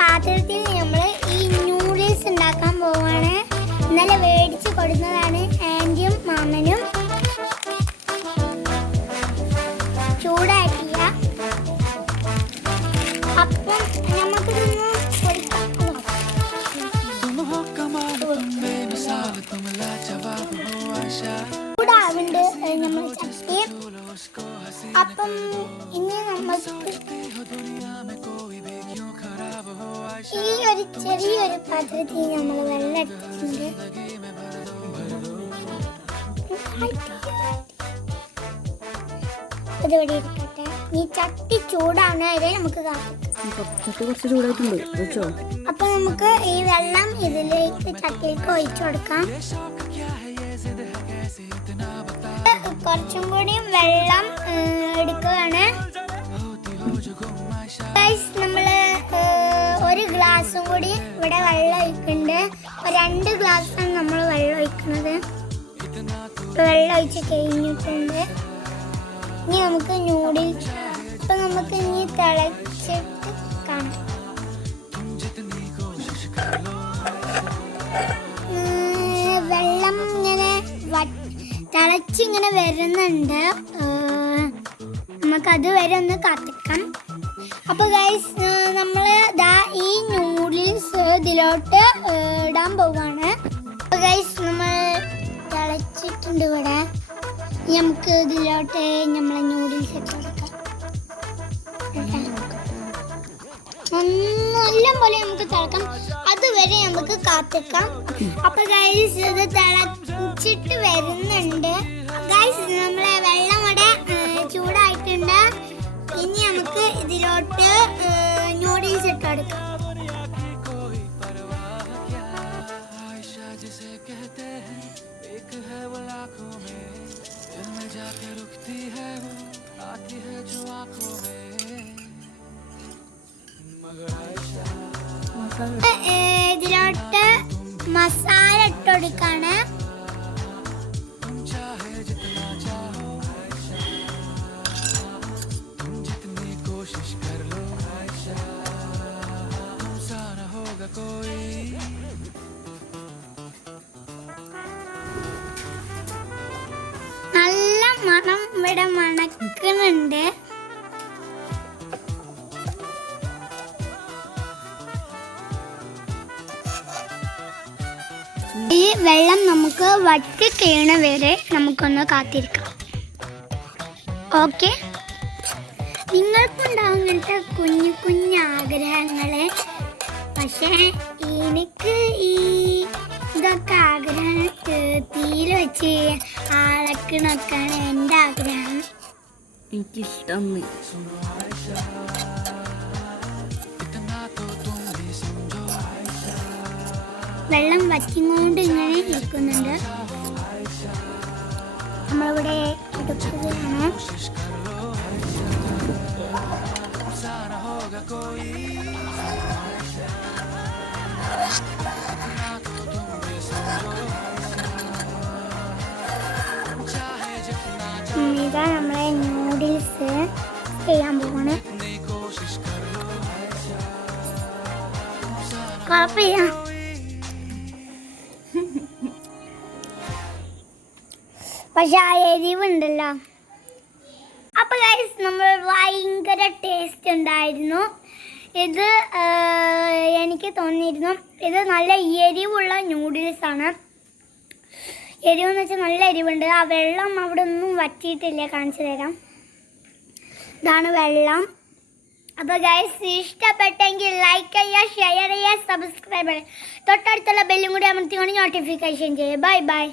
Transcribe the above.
പാത്രത്തിൽ നമ്മൾ ഈ നൂഡിൽസ് ഉണ്ടാക്കാൻ പോവാണ്. ഇന്നലെ മേടിച്ച് കൊടുക്കുന്നതാണ് ആൻറ്റിയും മാമനും. ചൂടാക്കിയ അപ്പം നമുക്കിതൊന്ന് ചൂടാവുണ്ട് നമ്മൾ ചട്ടി. അപ്പം ഇനി നമുക്ക് ഈ ഒരു ചെറിയൊരു പാത്രത്തിൽ നമ്മൾ വെള്ളം എടുത്തിട്ടുണ്ട്. ഇതിവിടെ ഇരിക്കട്ടെ. ഈ ചട്ടി ചൂടാവുന്ന വരെ നമുക്ക് അപ്പൊ നമുക്ക് ഈ വെള്ളം ഇതിലേക്ക് ചട്ടിയിലേക്ക് ഒഴിച്ചു കൊടുക്കാം. കുറച്ചും കൂടി വെള്ളം എടുക്കുകയാണ്. നമ്മള് ഒരു ഗ്ലാസും കൂടി ഇവിടെ വെള്ളം ഒഴിക്കുന്നുണ്ട്. 2 ഗ്ലാസ്സാണ് നമ്മൾ വെള്ളം ഒഴിക്കുന്നത്. വെള്ളം ഒഴിച്ച് കഴിഞ്ഞിട്ടുണ്ട്. ഇനി നമുക്ക് നൂഡിൽസ് ഇപ്പൊ നമുക്ക് ഇനി തിളച്ചിട്ട് കാണാം. വെള്ളം ഇങ്ങനെ തിളച്ചിങ്ങനെ വരുന്നുണ്ട്. നമുക്കത് വരെ ഒന്ന് കാത്തിക്കാം. അപ്പോൾ ഗൈസ് നമ്മൾ ഈ നൂഡിൽസ് ഇതിലോട്ട് ഇടാൻ പോവാണ്. അപ്പോൾ ഗൈസ് നമ്മൾ തിളച്ചിട്ടുണ്ട് ഇവിടെ. നമുക്ക് ഇതിലോട്ട് നമ്മളെ നൂഡിൽസ് ഇട്ട് കൊടുക്കാം. നല്ല പോലെ നമുക്ക് തിളക്കാം. അതുവരെ നമുക്ക് കാത്തിക്കാം. അപ്പോൾ ഗൈസ് ഇത് തിളച്ചിട്ട് വരുന്നുണ്ട്. ഗൈസ് നമ്മളെ വെള്ളം ഇവിടെ ചൂടായിട്ടുണ്ട്. ഇനി നമുക്ക് ഇതിലോട്ട് നൂഡിൽസ് ഇട്ട് കൊടുക്കാം. ഇതിലോട്ട് മസാല ഇട്ട് കൊടുക്കാണ്. നല്ല മണം ഇവിടെ മണക്കുന്നുണ്ട്. ഈ വെള്ളം നമുക്ക് വറ്റി കഴിയണ വരെ നമുക്കൊന്ന് കാത്തിരിക്കാം. ഓക്കെ, നിങ്ങൾക്കുണ്ടാവും ഇങ്ങനത്തെ കുഞ്ഞു കുഞ്ഞു ആഗ്രഹങ്ങള്. പക്ഷേ എനിക്ക് ഇതൊക്കെ ആഗ്രഹം തീയിൽ വെച്ച് അളക്കണൊക്കെയാണ് എൻ്റെ ആഗ്രഹം. എനിക്കിഷ്ടം. വെള്ളം വറ്റിക്കൊണ്ട് ഇങ്ങനെ ഇരിക്കുന്നുണ്ട്. നമ്മളിവിടെ എടുക്കുകയാണ്. ഇതാ നമ്മളെ നൂഡിൽസ് ചെയ്യാൻ പോവാണ്. കുഴപ്പമില്ല. പക്ഷെ ആ എരിവുണ്ടല്ലോ. അപ്പൊ ഗൈസ് നമ്മൾ ഭയങ്കര ടേസ്റ്റ് ഉണ്ടായിരുന്നു. ഇത് എനിക്ക് തോന്നിയിരുന്നു ഇത് നല്ല എരിവുള്ള നൂഡിൽസാണ്. എരിവെന്ന് വെച്ചാൽ നല്ല എരിവുണ്ട്. ആ വെള്ളം അവിടെ ഒന്നും വറ്റിയിട്ടില്ല. കാണിച്ചു തരാം. ഇതാണ് വെള്ളം. അപ്പോൾ ഗൈസ് ഇഷ്ടപ്പെട്ടെങ്കിൽ ലൈക്ക് ചെയ്യുക, ഷെയർ ചെയ്യുക, സബ്സ്ക്രൈബ് ചെയ്യുക. തൊട്ടടുത്തുള്ള ബെല്ലും കൂടി അമർത്തിക്കൊണ്ട് നോട്ടിഫിക്കേഷൻ ചെയ്യുക. Bye bye.